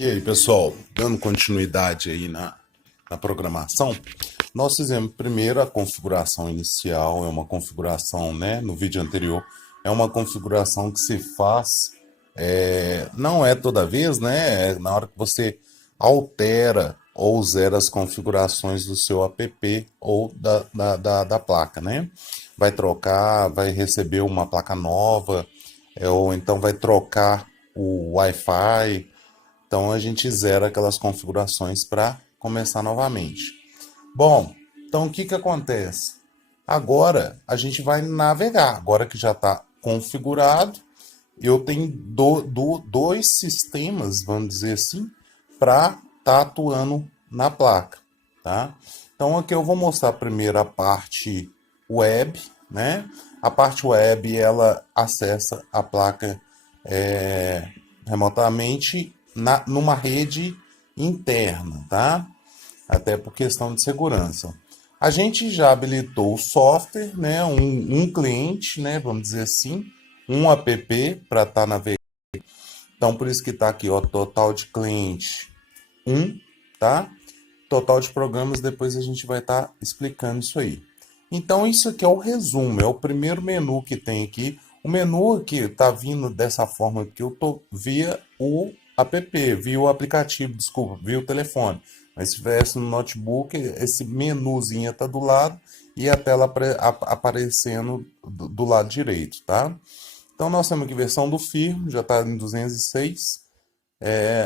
E aí, pessoal, dando continuidade aí na programação, nós fizemos primeiro a configuração inicial, é uma configuração, né, no vídeo anterior, é uma configuração que se faz, não é toda vez, né, é na hora que você altera ou zera as configurações do seu app ou da placa, né? Vai trocar, vai receber uma placa nova, ou então vai trocar o Wi-Fi, então a gente zera aquelas configurações para começar novamente. Bom, então o que que acontece? Agora a gente vai navegar. Agora que já está configurado, eu tenho dois sistemas, vamos dizer assim, para estar atuando na placa, tá? Então aqui eu vou mostrar primeiro a parte web, né? A parte web ela acessa a placa remotamente numa rede interna, tá? Até por questão de segurança. A gente já habilitou o software, né? Um cliente, né? Vamos dizer assim, um app para estar navegando. Então, por isso que está aqui, ó, total de cliente um, tá? Total de programas, depois a gente vai estar explicando isso aí. Então, isso aqui é o resumo, é o primeiro menu que tem aqui. O menu aqui está vindo dessa forma que eu tô via o app, via o aplicativo, desculpa, via o telefone. Mas se tivesse no notebook, esse menuzinho está do lado e a tela aparecendo do lado direito, tá? Então, nós temos aqui a versão do firmware, já está em 206,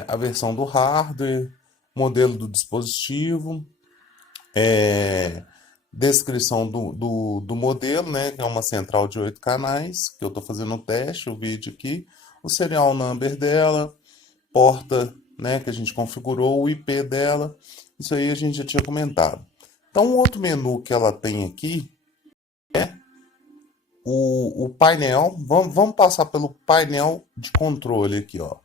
a versão do hardware, modelo do dispositivo, descrição do modelo, né, que é uma central de 8 canais, que eu estou fazendo o teste, o vídeo aqui, o serial number dela, porta, né, que a gente configurou, o IP dela, isso aí a gente já tinha comentado. Então, o outro menu que ela tem aqui é o painel, vamos passar pelo painel de controle aqui, ó.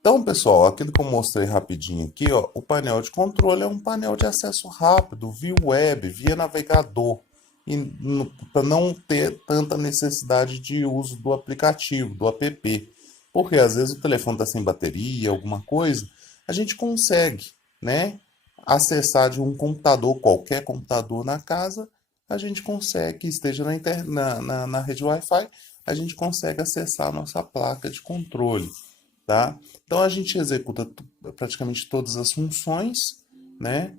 Então, pessoal, aquilo que eu mostrei rapidinho aqui, ó, o painel de controle é um painel de acesso rápido, via web, via navegador, para não ter tanta necessidade de uso do aplicativo, do app. Porque às vezes o telefone está sem bateria, alguma coisa, a gente consegue, né, acessar de um computador, qualquer computador na casa, a gente consegue, que esteja na rede Wi-Fi, a gente consegue acessar a nossa placa de controle, tá? Então a gente executa praticamente todas as funções, né?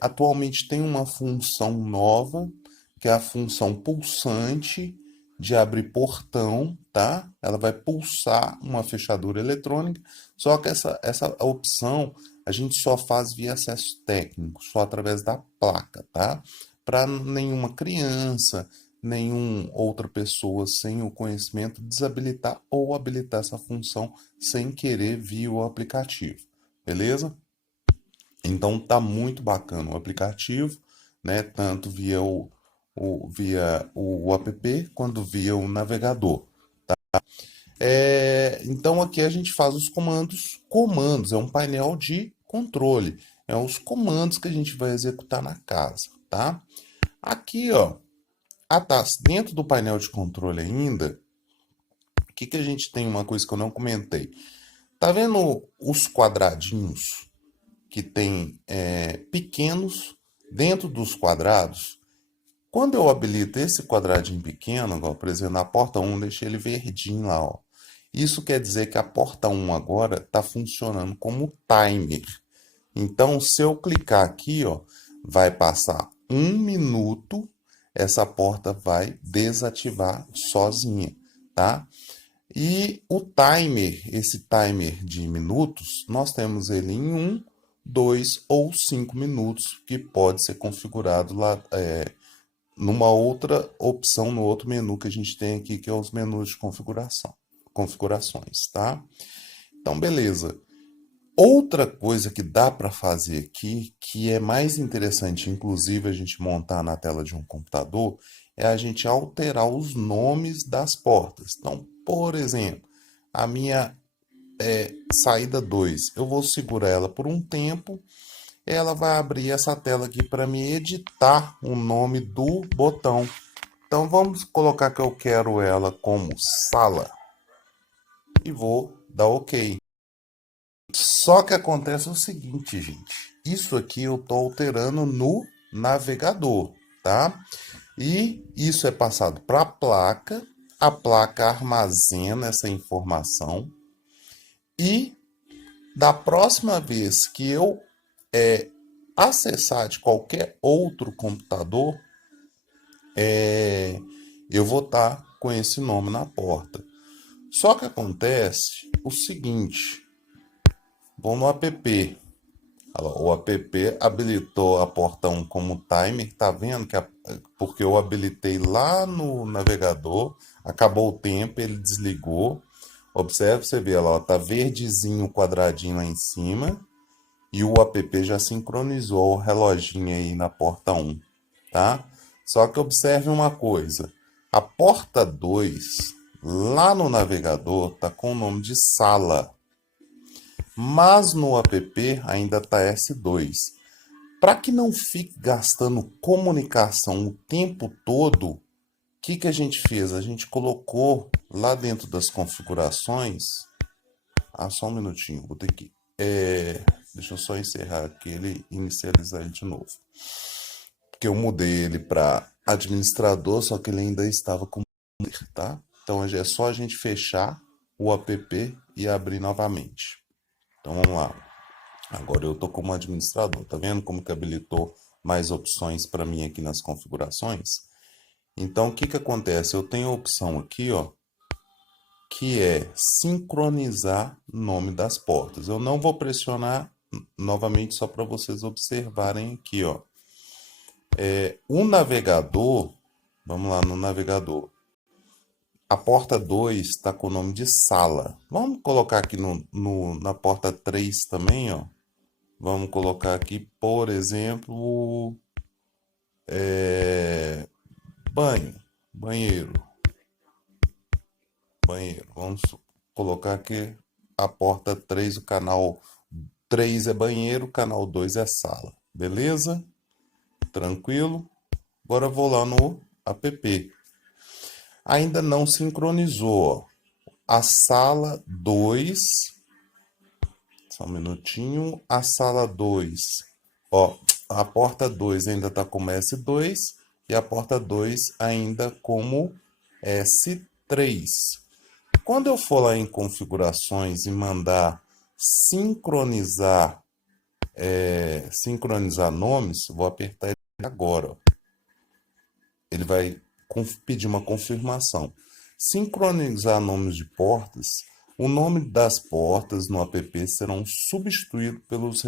Atualmente tem uma função nova, que é a função pulsante de abrir portão, tá? Ela vai pulsar uma fechadura eletrônica, só que essa opção a gente só faz via acesso técnico, só através da placa, tá? Para nenhuma criança, nenhuma outra pessoa sem o conhecimento desabilitar ou habilitar essa função sem querer via o aplicativo, beleza? Então tá muito bacana o aplicativo, né? Tanto via o app quanto via o navegador. Então aqui a gente faz os comandos, é um painel de controle, é os comandos que a gente vai executar na casa, tá? Aqui, ó, dentro do painel de controle ainda, o que que a gente tem uma coisa que eu não comentei? Tá vendo os quadradinhos que tem pequenos dentro dos quadrados? Quando eu habilito esse quadradinho pequeno, igual, por exemplo, na porta 1, deixei ele verdinho lá, ó. Isso quer dizer que a porta 1 agora está funcionando como timer. Então, se eu clicar aqui, ó, vai passar 1 minuto, essa porta vai desativar sozinha, tá? E o timer, esse timer de minutos, nós temos ele em 2 ou 5 minutos, que pode ser configurado lá numa outra opção, no outro menu que a gente tem aqui, que é os menus de configurações, tá? Então, beleza. Outra coisa que dá para fazer aqui, que é mais interessante, inclusive a gente montar na tela de um computador, é a gente alterar os nomes das portas. Então, por exemplo, a minha saída 2, eu vou segurar ela por um tempo, ela vai abrir essa tela aqui para me editar o nome do botão. Então vamos colocar que eu quero ela como sala e vou dar OK. Só que acontece o seguinte, gente. Isso aqui eu estou alterando no navegador, tá? E isso é passado para a placa armazena essa informação e da próxima vez que eu acessar de qualquer outro computador, eu vou estar com esse nome na porta. Só que acontece o seguinte, vou no app. O app habilitou a porta 1 como timer, tá vendo? Porque eu habilitei lá no navegador, acabou o tempo, ele desligou. Observe, você vê, ó, tá verdezinho o quadradinho lá em cima e o app já sincronizou o reloginho aí na porta 1, tá? Só que observe uma coisa, a porta 2 lá no navegador tá com o nome de sala, mas no app ainda está S2. Para que não fique gastando comunicação o tempo todo, o que a gente fez? A gente colocou lá dentro das configurações. Só um minutinho, vou ter que. Deixa eu só encerrar aqui ele e inicializar ele de novo. Porque eu mudei ele para administrador, só que ele ainda estava com poder, tá? Então é só a gente fechar o app e abrir novamente. Então vamos lá. Agora eu tô como administrador, tá vendo como que habilitou mais opções para mim aqui nas configurações? Então o que que acontece? Eu tenho a opção aqui, ó, que é sincronizar nome das portas. Eu não vou pressionar novamente só para vocês observarem aqui, ó. O navegador, vamos lá no navegador. A porta 2 está com o nome de sala. Vamos colocar aqui na porta 3 também, ó. Vamos colocar aqui, por exemplo, banho, banheiro, banheiro. Vamos colocar aqui a porta 3, o canal 3 é banheiro, o canal 2 é sala. Beleza? Tranquilo? Agora eu vou lá no app. Ainda não sincronizou. A sala 2, só um minutinho, a sala 2, ó, a porta 2 ainda está como S2 e a porta 2 ainda como S3. Quando eu for lá em configurações e mandar sincronizar, sincronizar nomes, vou apertar ele agora. Ó. Ele vai pedir uma confirmação. Sincronizar nomes de portas. O nome das portas no app serão substituídos pelos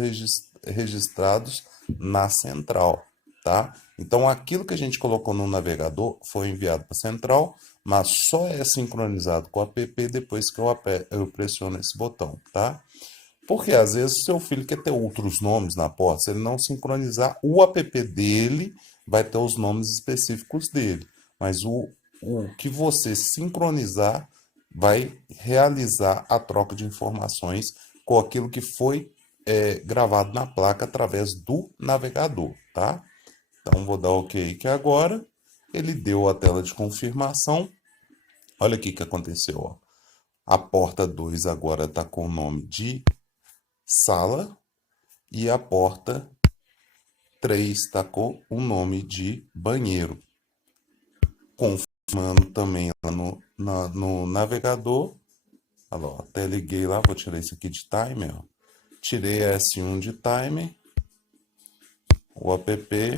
registrados na central, tá? Então, aquilo que a gente colocou no navegador foi enviado para a central, mas só é sincronizado com o app depois que eu pressiono esse botão, tá? Porque às vezes o seu filho quer ter outros nomes na porta, se ele não sincronizar, o app dele vai ter os nomes específicos dele, mas o que você sincronizar vai realizar a troca de informações com aquilo que foi gravado na placa através do navegador, tá? Então vou dar OK que agora ele deu a tela de confirmação. Olha aqui que aconteceu, ó. A porta 2 agora está com o nome de sala e a porta 3 está com o nome de banheiro. Confirmando também lá no navegador. Olha lá, até liguei lá, vou tirar isso aqui de timer. Ó. Tirei S1 de timer. O app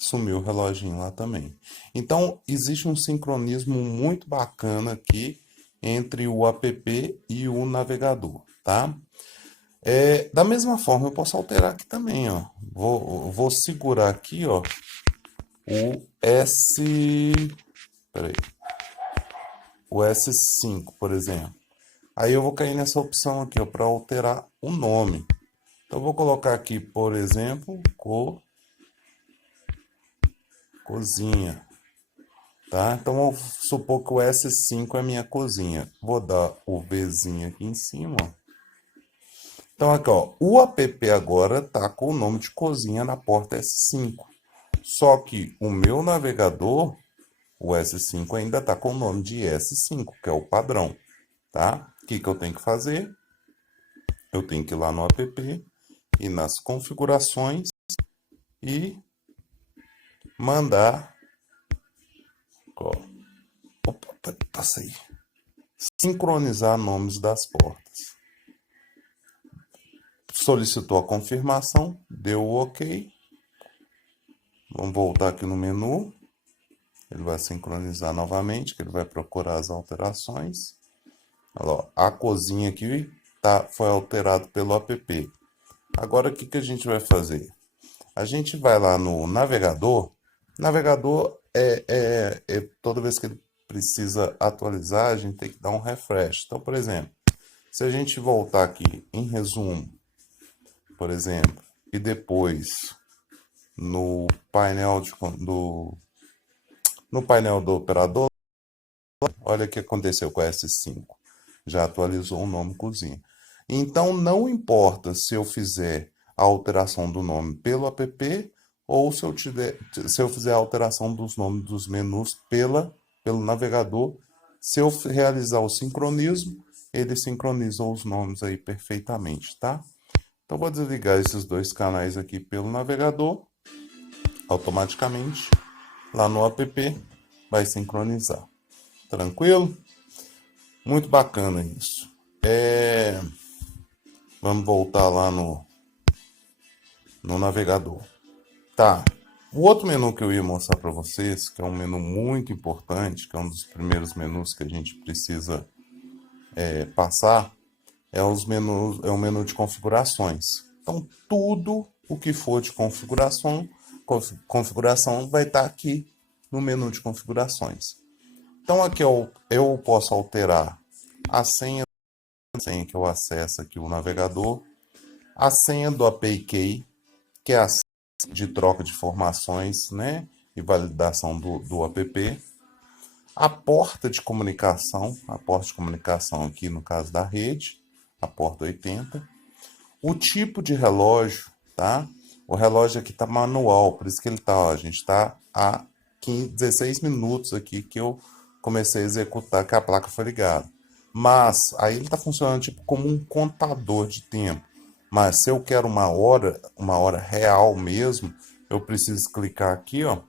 sumiu o reloginho lá também. Então, existe um sincronismo muito bacana aqui entre o app e o navegador, tá? Da mesma forma, eu posso alterar aqui também, ó. Vou segurar aqui, ó, o peraí, o S5, por exemplo. Aí eu vou cair nessa opção aqui, ó, para alterar o nome. Então, eu vou colocar aqui, por exemplo, cozinha, tá? Então, vamos supor que o S5 é a minha cozinha. Vou dar o Vzinho aqui em cima, ó. Então, aqui, ó, o app agora tá com o nome de cozinha na porta S5. Só que o meu navegador, o S5, ainda está com o nome de S5, que é o padrão, tá? O que eu tenho que fazer? eu tenho que ir lá no app e nas configurações e mandar, ó, opa, passa aí, sincronizar nomes das portas. Solicitou a confirmação, deu o OK. Vamos voltar aqui no menu. Ele vai sincronizar novamente, que ele vai procurar as alterações. Olha lá, a cozinha aqui foi alterado pelo app. Agora o que a gente vai fazer? A gente vai lá no navegador. Navegador toda vez que ele precisa atualizar, a gente tem que dar um refresh. Então, por exemplo, se a gente voltar aqui em resumo, por exemplo, e depois no painel no painel do operador, olha o que aconteceu com a S5. Já atualizou o nome cozinha. Então, não importa se eu fizer a alteração do nome pelo app ou se eu fizer a alteração dos nomes dos menus pelo navegador. Se eu realizar o sincronismo, ele sincronizou os nomes aí perfeitamente, tá? Então, vou desligar esses dois canais aqui pelo navegador. Automaticamente, lá no app, vai sincronizar. Tranquilo? Muito bacana isso. Vamos voltar lá no navegador. Tá. O outro menu que eu ia mostrar para vocês, que é um menu muito importante, que é um dos primeiros menus que a gente precisa passar, é o menu de configurações. Então, tudo o que for de configuração vai estar aqui no menu de configurações. Então, aqui eu posso alterar a senha que eu acesso aqui o navegador, a senha do API Key, que é a senha de troca de informações, né, e validação do app, a porta de comunicação aqui no caso da rede, a porta 80, o tipo de relógio, tá? O relógio aqui tá manual, por isso que ele tá, ó, a gente tá há 16 minutos aqui que eu comecei a executar, que a placa foi ligada. Mas aí ele tá funcionando tipo como um contador de tempo. Mas se eu quero uma hora real mesmo, eu preciso clicar aqui, ó,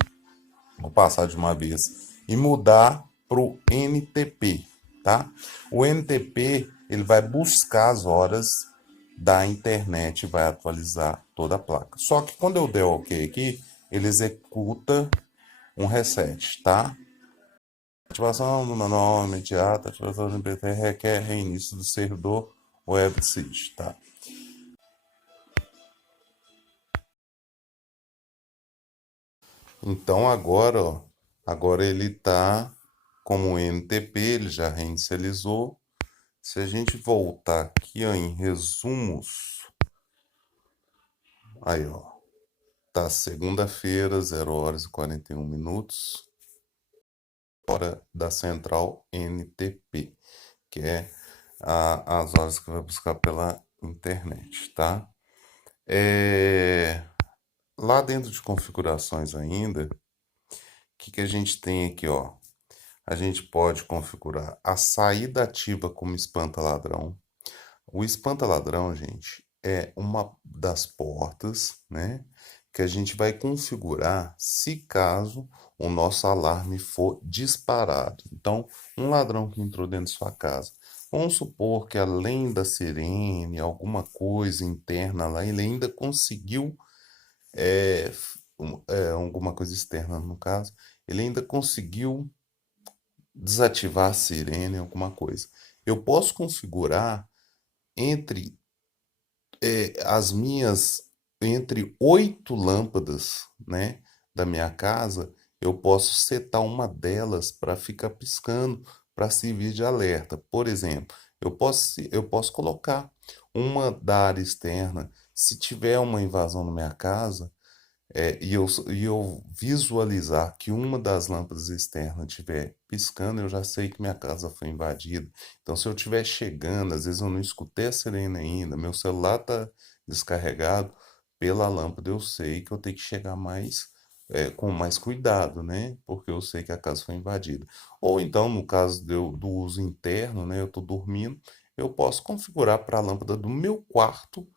vou passar de uma vez, e mudar para o NTP, tá? O NTP, ele vai buscar as horas da internet e vai atualizar toda a placa. Só que quando eu der o OK aqui, ele executa um reset, tá? Ativação do manual imediata, ativação do MPT requer reinício do servidor WebSys, tá? Então agora, ó, agora ele tá como NTP, ele já reinicializou. Se a gente voltar aqui, ó, em resumos, aí, ó, tá segunda-feira, 0h41, hora da central NTP, que é as horas que vai buscar pela internet, tá? Lá dentro de configurações ainda, o que a gente tem aqui, ó? A gente pode configurar a saída ativa como espanta-ladrão. O espanta-ladrão, gente, é uma das portas, né, que a gente vai configurar se caso o nosso alarme for disparado. Então, um ladrão que entrou dentro de sua casa, vamos supor que além da sirene, alguma coisa interna lá, ele ainda conseguiu, alguma coisa externa no caso, ele ainda conseguiu desativar a sirene, alguma coisa. Eu posso configurar entre as minhas entre 8 lâmpadas, né, da minha casa, eu posso setar uma delas para ficar piscando, para servir de alerta. Por exemplo, eu posso colocar uma da área externa. Se tiver uma invasão na minha casa, e eu visualizar que uma das lâmpadas externas estiver piscando, eu já sei que minha casa foi invadida. Então, se eu estiver chegando, às vezes eu não escutei a sirene ainda, meu celular está descarregado, pela lâmpada eu sei que eu tenho que chegar com mais cuidado, né? Porque eu sei que a casa foi invadida. Ou então, no caso do uso interno, né? Eu estou dormindo, eu posso configurar para a lâmpada do meu quarto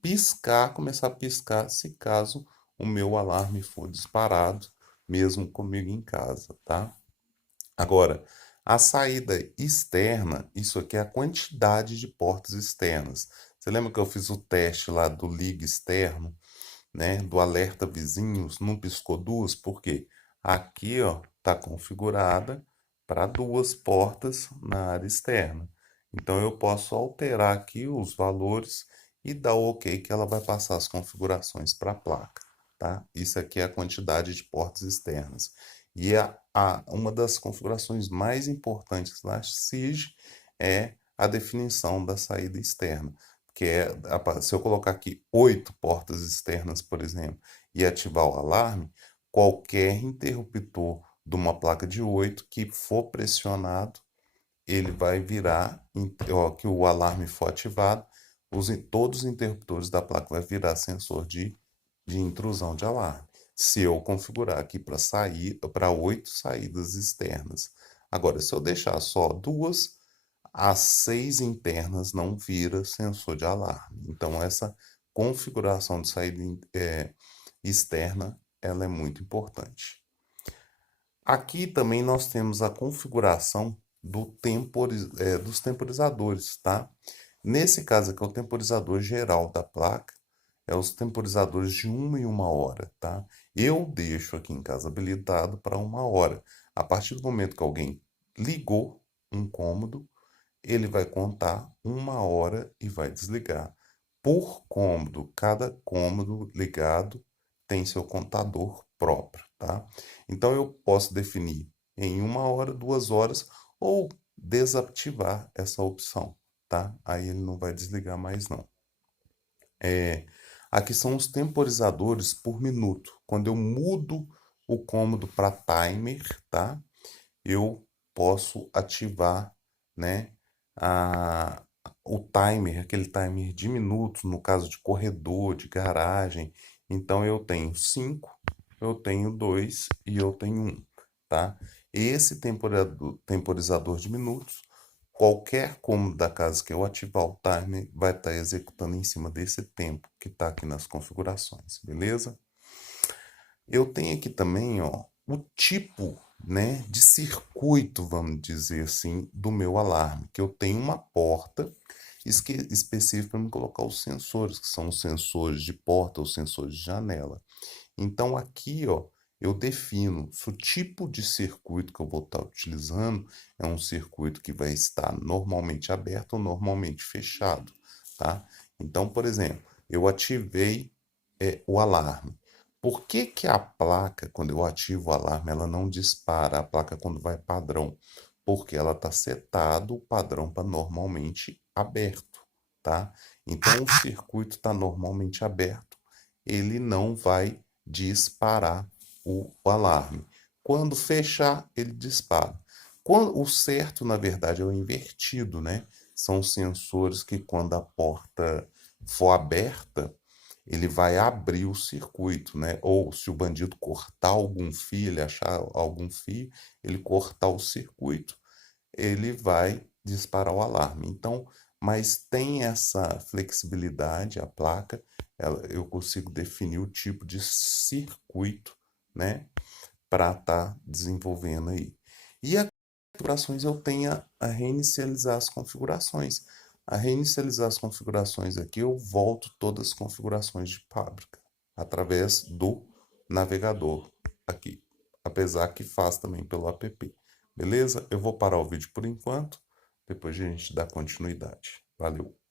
piscar, começar a piscar se caso o meu alarme for disparado, mesmo comigo em casa, tá? Agora, a saída externa, isso aqui é a quantidade de portas externas. Você lembra que eu fiz o teste lá do ligue externo, né, do alerta vizinhos, não piscou duas? Por quê? Aqui, ó, tá configurada para duas portas na área externa. Então eu posso alterar aqui os valores e dar o OK que ela vai passar as configurações para a placa, tá? Isso aqui é a quantidade de portas externas. E uma das configurações mais importantes da SIG é a definição da saída externa, que é, se eu colocar aqui 8 portas externas, por exemplo, e ativar o alarme, qualquer interruptor de uma placa de 8 que for pressionado, ele vai virar, ó, que o alarme for ativado, todos os interruptores da placa vai virar sensor de intrusão de alarme. Se eu configurar aqui para sair para 8 saídas externas. Agora, se eu deixar só duas, as 6 internas não vira sensor de alarme. Então, essa configuração de saída externa, ela é muito importante. Aqui também nós temos a configuração dos temporizadores, tá? Nesse caso aqui, é o temporizador geral da placa, é os temporizadores de 1 tá? Eu deixo aqui em casa habilitado para 1 A partir do momento que alguém ligou um cômodo, ele vai contar 1 e vai desligar. Por cômodo, cada cômodo ligado tem seu contador próprio, tá? Então eu posso definir em 1 2 ou desativar essa opção, tá? Aí ele não vai desligar mais não. Aqui são os temporizadores por minuto. Quando eu mudo o cômodo para timer, tá? Eu posso ativar, né, a, o timer, aquele timer de minutos, no caso de corredor, de garagem. Então eu tenho 5, eu tenho 2 e eu tenho 1, tá? Esse temporizador de minutos, qualquer cômodo da casa que eu ativar o timer vai estar executando em cima desse tempo que está aqui nas configurações, beleza? Eu tenho aqui também, ó, o tipo, né, de circuito, vamos dizer assim, do meu alarme, que eu tenho uma porta específica para me colocar os sensores, que são os sensores de porta ou sensores de janela. Então aqui, ó, eu defino se o tipo de circuito que eu vou estar utilizando é um circuito que vai estar normalmente aberto ou normalmente fechado, tá? Então, por exemplo, eu ativei o alarme. Por que que a placa, quando eu ativo o alarme, ela não dispara? A placa quando vai padrão? Porque ela está setado o padrão para normalmente aberto, tá? Então, o circuito está normalmente aberto, ele não vai disparar o alarme. Quando fechar, ele dispara. O certo, na verdade, é o invertido, né? São sensores que, quando a porta for aberta, ele vai abrir o circuito, né? Ou se o bandido cortar algum fio, ele achar algum fio, ele cortar o circuito, ele vai disparar o alarme. Então, mas tem essa flexibilidade, a placa, eu consigo definir o tipo de circuito, né, para estar desenvolvendo aí. E as configurações eu tenho a reinicializar as configurações. A reinicializar as configurações aqui, eu volto todas as configurações de fábrica através do navegador aqui, apesar que faz também pelo app. Beleza? Eu vou parar o vídeo por enquanto, depois a gente dá continuidade. Valeu!